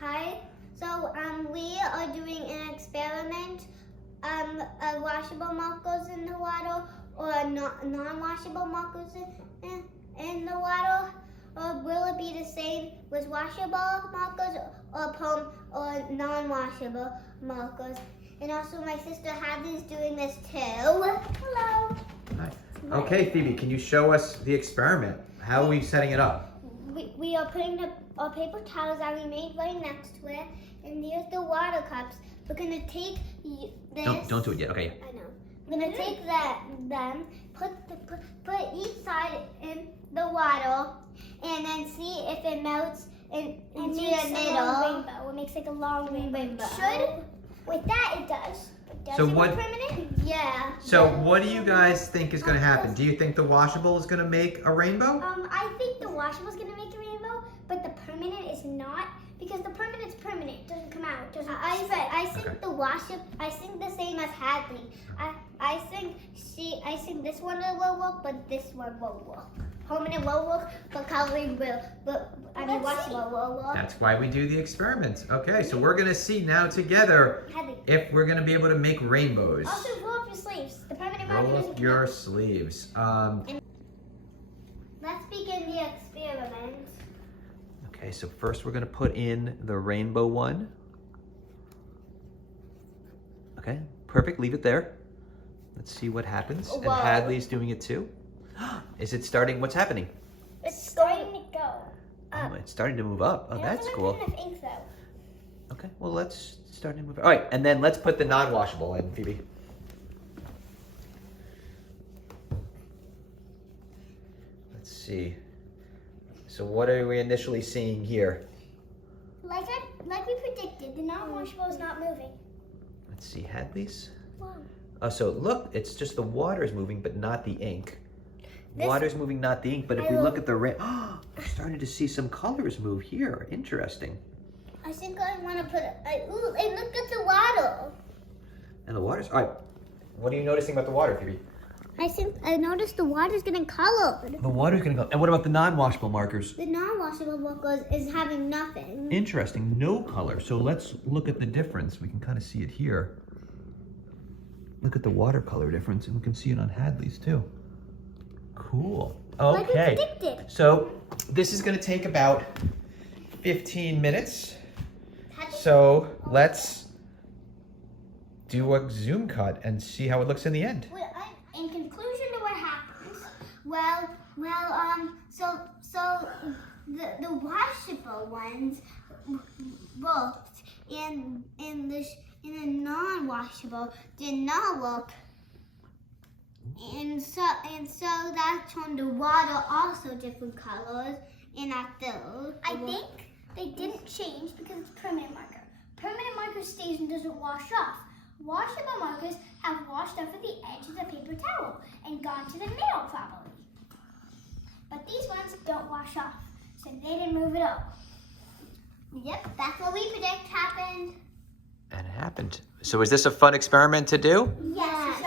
Hi. So we are doing an experiment. Washable markers in the water or non-washable markers in the water. Or will it be the same with washable markers or non-washable markers? And also my sister Hadley's doing this too. Hello. Hi. Okay, Phoebe, can you show us the experiment? How are we setting it up? We are putting our paper towels that we made right next to it, and here's the water cups. We're gonna take this. Don't do it yet. Okay. I know. We're gonna take them, put each side in the water, and then see if it melts into the middle. It makes like a long rainbow. With that, it does. So what? Yeah. So what do you guys think is going to happen? Do you think the washable is going to make a rainbow? I think the washable is gonna make a rainbow, but the permanent is not, because the permanent is permanent. It doesn't come out. It doesn't spread. I think the washable. I think the same as Hadley. I think this one will work, but this one won't work. Permanent will work, but coloring will. But washable will work. That's why we do the experiments. Okay, so we're going to see now together if we're going to be able to make rainbows. Also, roll up your sleeves. The permanent Roll marker up doesn't your come out. sleeves. Let's begin the experiment. Okay, so first we're going to put in the rainbow one. Okay, perfect. Leave it there. Let's see what happens. And Whoa. Hadley's doing it too. Is it starting? What's happening? It's starting to go. Oh, it's starting to move up. Oh, that's cool. Enough ink though. Okay, well, let's start to move. All right, and then let's put the non-washable in, Phoebe. Let's see. So what are we initially seeing here? Like we predicted, the non-washable is not moving. Let's see, Hadley's. Wow. Oh, so look, it's just the water is moving, but not the ink. Water's moving, not the ink. But if we look at the rain, we're starting to see some colors move here. Interesting. I think I want to put. Ooh, and look at the water. And the water's. All right. What are you noticing about the water, Phoebe? I noticed the water's getting colored. The water's gonna go. And what about the non-washable markers? The non-washable markers is having nothing. Interesting, no color. So let's look at the difference. We can kind of see it here. Look at the watercolor difference, and we can see it on Hadley's too. Cool. Like we Okay. predicted. So this is going to take about 15 minutes. So let's do a zoom cut and see how it looks in the end. In conclusion to what happens, So the washable ones worked, and the non-washable did not work. And so that turned the water also different colors, and I filled. I think they didn't change because it's permanent marker. Permanent marker stays and doesn't wash off. Washable markers have washed off at the edge of the paper towel and gone to the middle probably. But these ones don't wash off, so they didn't move at all. Yep, that's what we predict happened. And it happened. So is this a fun experiment to do? Yes,